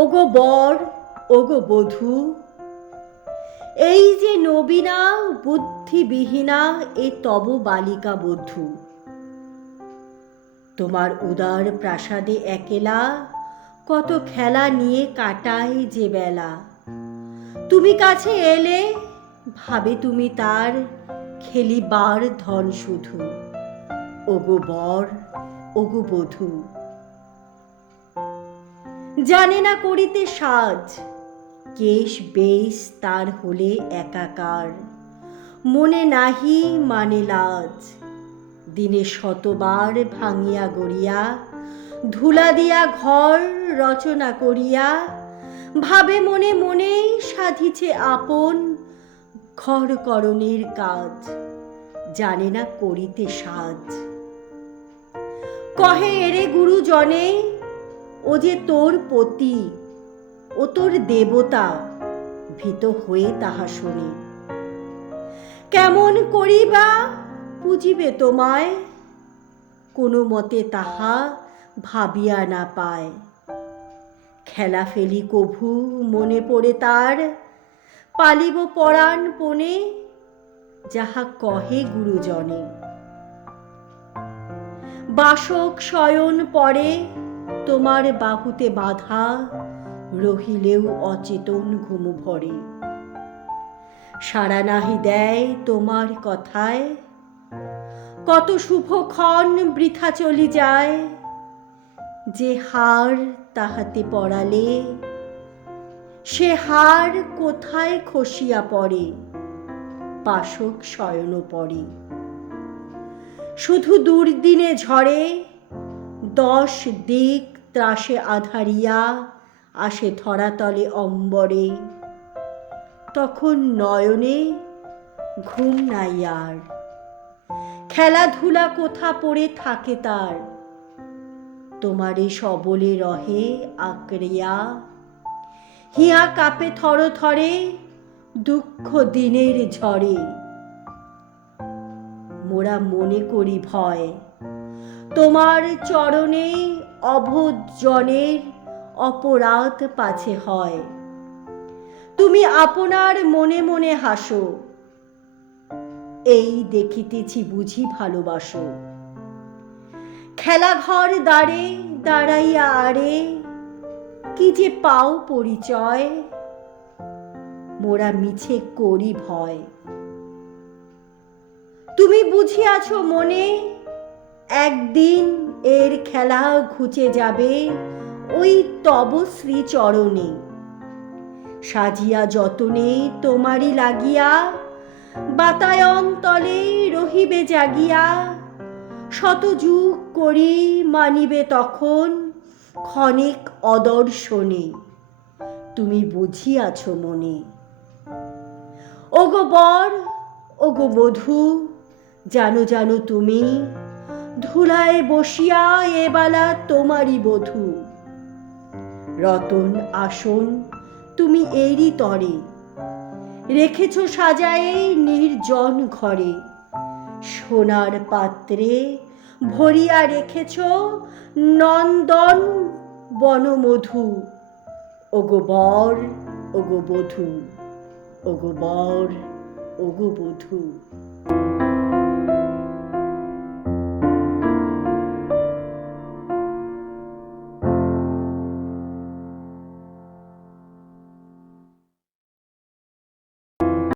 ওগো বর, ওগো বধূ, এই যে নবীনা বুদ্ধিবিহীনা এ তব বালিকা বধূ। তোমার উদার প্রাসাদে একেলা কত খেলা নিয়ে কাটায় যে বেলা। তুমি কাছে এলে ভাবে তুমি তার খেলিবার ধন শুধু। ওগো বর, ওগো বধূ, জানে না করিতে সাজ, কেশ বেশ তার হলে একাকার, মনে নাহি মানে লাজ। দিনে শতবার ভাঙিয়া গড়িয়া ধুলা দিয়া ঘর রচনা করিয়া, ভাবে মনে মনেই সাধিছে আপন ঘর করণের কাজ, জানে না করিতে সাজ। কহে এরে গুরুজনে, ও যে তোর পতি, ও তোর দেবতা, ভীত হয়ে তাহা শুনে। কেমন করিবা পুজিবে তোমায়, কোনো মতে তাহা ভাবিয়া না পায়। খেলা ফেলি কভু মনে পড়ে তার, পালিব পরাণ পণে যাহা কহে গুরুজনে। বাসক শয়ন পরে তোমার বাহুতে বাঁধা, রহিলেও অচেতন ঘুম ভরে। সাড়া নাহি দেয় তোমার কথায়, কত শুভক্ষণ বৃথা চলি যায়। যে হার তাহাতে পড়ালে, সে হার কোথায় খসিয়া পড়ে, বাসক শয়ন পড়ে। শুধু দুর্দিনে ঝড়ে 10 দিক ত্রাসে আধারিয়া আসে ধরাতলে অম্বরে। তখন নয়নে ঘুম নাই আর, খেলাধুলা কোথা পড়ে থাকে তার। তোমারে সবলে রহে আঁকড়িয়া, হিয়া কাঁপে থর থরে দুঃখ দিনের ঝড়ে। মোরা মনে করি ভয়, তোমার চরণে অবোধ জনের অপরাধ পাছে হয়। তুমি আপনার মনে মনে হাসো, এই দেখিতেছি বুঝি ভালোবাসো। খেলাঘর দ্বারে দাঁড়াইয়া আরে, কি যে পাও পরিচয়, মোরা মিছে করি ভয়। তুমি বুঝিয়াছ মনে, একদিন এর খেলা ঘুচে যাবে ওই তব শ্রীচরণে। সাজিয়া যতনে তোমারই লাগিয়া, বাতায়ন তলে রহিবে জাগিয়া। শত যুগ করি মানিবে তখন ক্ষণিক অদর্শনে, তুমি বুঝিয়াছ মনে। ওগো বর, ওগো বধূ, জানো জানো তুমি, ধুলায় বসিয়া এবেলা তোমারই বধূ। রতন আসন তুমি এরই তরে, রেখেছ সাজায়ে নির্জন ঘরে। সোনার পাত্রে ভরিয়া রেখেছ নন্দন বনমধু। ওগো বর, ওগো বধূ, ওগো বর, ওগো বধূ।